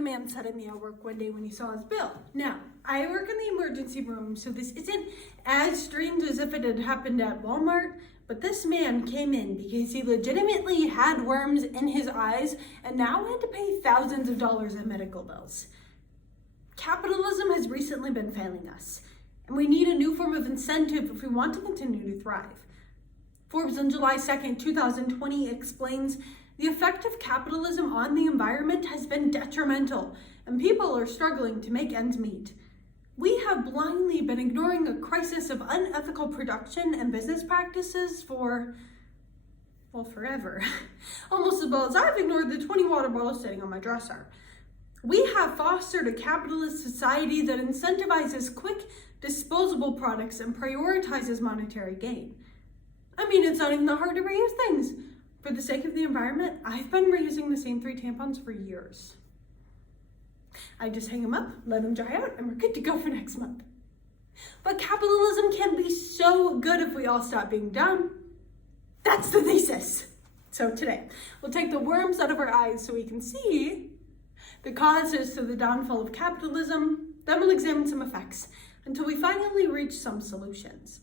a man said to me at work one day when he saw his bill. Now, I work in the emergency room, so this isn't as strange as if it had happened at Walmart, but this man came in because he legitimately had worms in his eyes and now had to pay thousands of dollars in medical bills. Capitalism has recently been failing us, and we need a new form of incentive if we want to continue to thrive. Forbes on July 2nd, 2020 explains the effect of capitalism on the environment has been detrimental, and people are struggling to make ends meet. We have blindly been ignoring a crisis of unethical production and business practices for, well, forever. Almost as well as I've ignored the 20 water bottles sitting on my dresser. We have fostered a capitalist society that incentivizes quick, disposable products and prioritizes monetary gain. I mean, it's not even that hard to reuse things. For the sake of the environment, I've been reusing the same 3 tampons for years. I just hang them up, let them dry out, and we're good to go for next month. But capitalism can be so good if we all stop being dumb. That's the thesis. So today, we'll take the worms out of our eyes so we can see the causes to the downfall of capitalism. Then we'll examine some effects until we finally reach some solutions.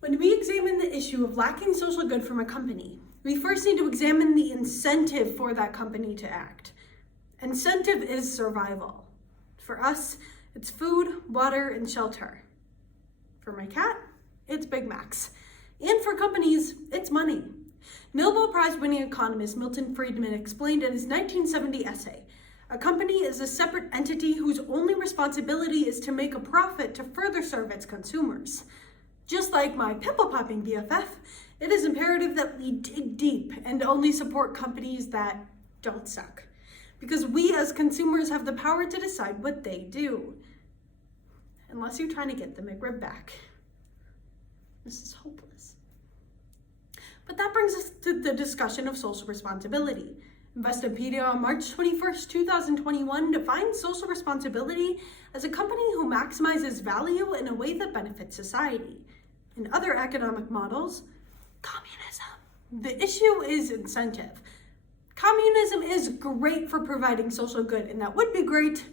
When we examine the issue of lacking social good from a company, we first need to examine the incentive for that company to act. Incentive is survival. For us, it's food, water, and shelter. For my cat, it's Big Macs. And for companies, it's money. Nobel Prize-winning economist Milton Friedman explained in his 1970 essay, "A company is a separate entity whose only responsibility is to make a profit to further serve its consumers." Just like my pimple-popping BFF, it is imperative that we dig deep and only support companies that don't suck. Because we as consumers have the power to decide what they do. Unless you're trying to get the McRib back. This is hopeless. But that brings us to the discussion of social responsibility. Investopedia on March 21st, 2021 defines social responsibility as a company who maximizes value in a way that benefits society. In other economic models, communism, the issue is incentive. Communism is great for providing social good, and that would be great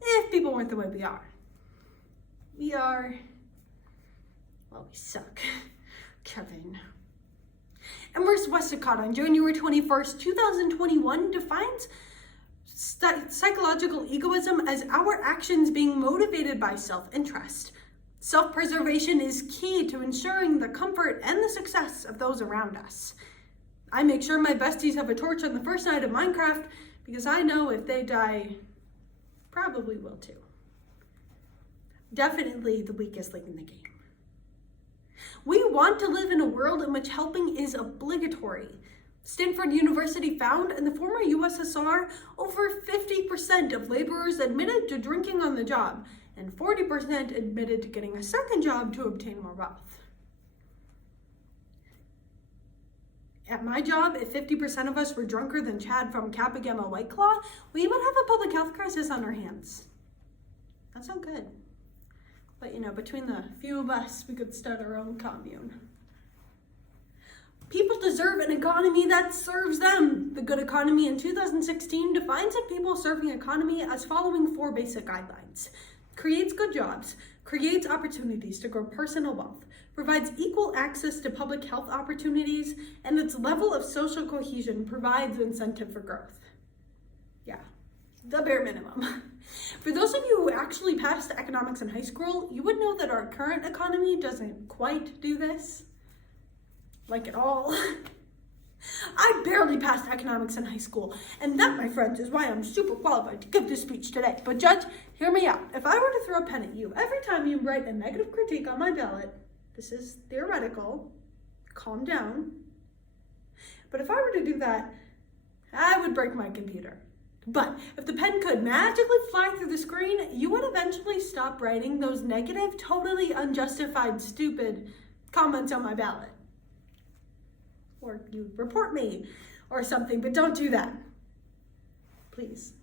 if people weren't the way we are. We suck. Kevin. Emerson Westacott on January 21st, 2021 defines psychological egoism as our actions being motivated by self-interest. Self-preservation is key to ensuring the comfort and the success of those around us. I make sure my besties have a torch on the first night of Minecraft because I know if they die, probably will too. Definitely the weakest link in the game. We want to live in a world in which helping is obligatory. Stanford University found in the former USSR, over 50% of laborers admitted to drinking on the job, and 40% admitted to getting a second job to obtain more wealth. At my job, if 50% of us were drunker than Chad from Kappa Gamma White Claw, we would have a public health crisis on our hands. That's not good. But between the few of us, we could start our own commune. People deserve an economy that serves them. The Good Economy in 2016 defines a people-serving economy as following 4 basic guidelines. Creates good jobs, creates opportunities to grow personal wealth, provides equal access to public health opportunities, and its level of social cohesion provides incentive for growth. Yeah, the bare minimum. For those of you who actually passed economics in high school, you would know that our current economy doesn't quite do this. Like at all. I barely passed economics in high school, and that, my friends, is why I'm super qualified to give this speech today. But Judge, hear me out. If I were to throw a pen at you every time you write a negative critique on my ballot, this is theoretical, calm down. But if I were to do that, I would break my computer. But if the pen could magically fly through the screen, you would eventually stop writing those negative, totally unjustified, stupid comments on my ballot. Or you report me or something, but don't do that, please.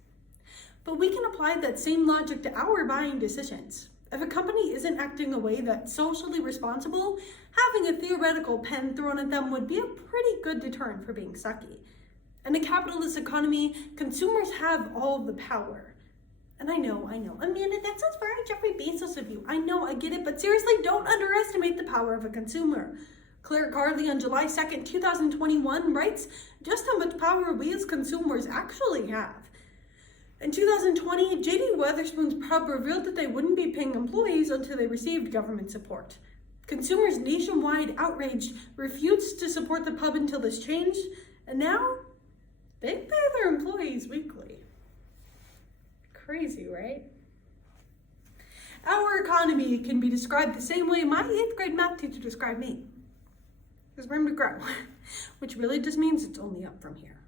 But we can apply that same logic to our buying decisions. If a company isn't acting a way that's socially responsible, having a theoretical pen thrown at them would be a pretty good deterrent for being sucky. In a capitalist economy, consumers have all the power. And I know, Amanda, that sounds very Jeffrey Bezos of you. I know, I get it, but seriously, don't underestimate the power of a consumer. Claire Carley on July 2nd, 2021 writes just how much power we as consumers actually have. In 2020, J.D. Wetherspoon's pub revealed that they wouldn't be paying employees until they received government support. Consumers nationwide, outraged, refused to support the pub until this changed, and now they pay their employees weekly. Crazy, right? Our economy can be described the same way my 8th grade math teacher described me. There's room to grow, which really just means it's only up from here.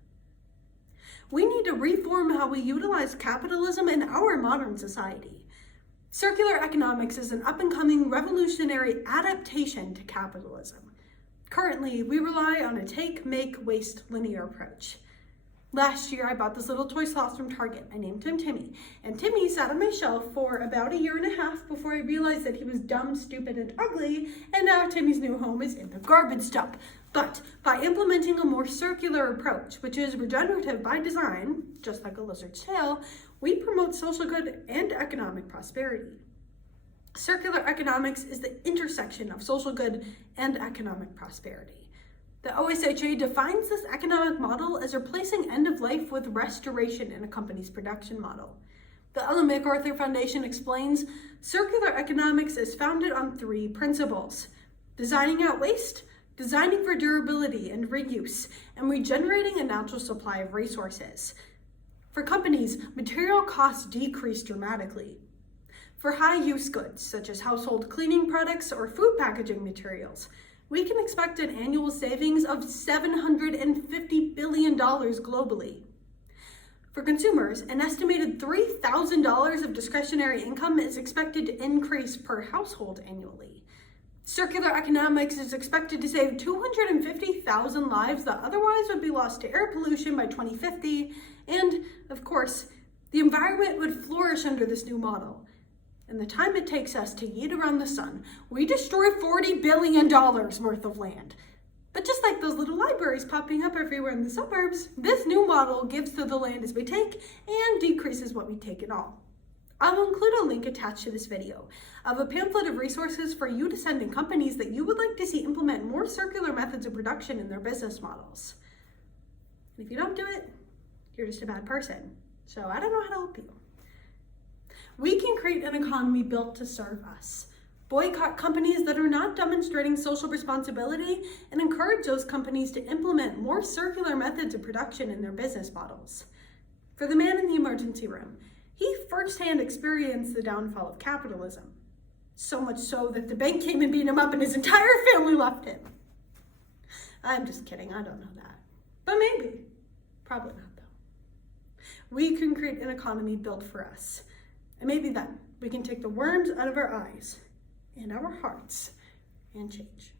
We need to reform how we utilize capitalism in our modern society. Circular economics is an up-and-coming revolutionary adaptation to capitalism. Currently, we rely on a take, make, waste linear approach. Last year, I bought this little toy sloth from Target. I named him Timmy. And Timmy sat on my shelf for about a year and a half before I realized that he was dumb, stupid, and ugly, and now Timmy's new home is in the garbage dump. But by implementing a more circular approach, which is regenerative by design, just like a lizard's tail, we promote social good and economic prosperity. Circular economics is the intersection of social good and economic prosperity. The OSHA defines this economic model as replacing end of life with restoration in a company's production model. The Ellen MacArthur Foundation explains circular economics is founded on 3 principles: designing out waste, designing for durability and reuse, and regenerating a natural supply of resources. For companies, material costs decrease dramatically. For high-use goods, such as household cleaning products or food packaging materials, we can expect an annual savings of $750 billion globally. For consumers, an estimated $3,000 of discretionary income is expected to increase per household annually. Circular economics is expected to save 250,000 lives that otherwise would be lost to air pollution by 2050, and, of course, the environment would flourish under this new model. In the time it takes us to yeet around the sun, we destroy $40 billion worth of land. But just like those little libraries popping up everywhere in the suburbs, this new model gives to the land as we take and decreases what we take at all. I will include a link attached to this video of a pamphlet of resources for you to send in companies that you would like to see implement more circular methods of production in their business models. And if you don't do it, you're just a bad person. So I don't know how to help you. We can create an economy built to serve us. Boycott companies that are not demonstrating social responsibility and encourage those companies to implement more circular methods of production in their business models. For the man in the emergency room, he firsthand experienced the downfall of capitalism. So much so that the bank came and beat him up and his entire family left him. I'm just kidding, I don't know that. But maybe. Probably not though. We can create an economy built for us. And maybe then we can take the worms out of our eyes and our hearts and change.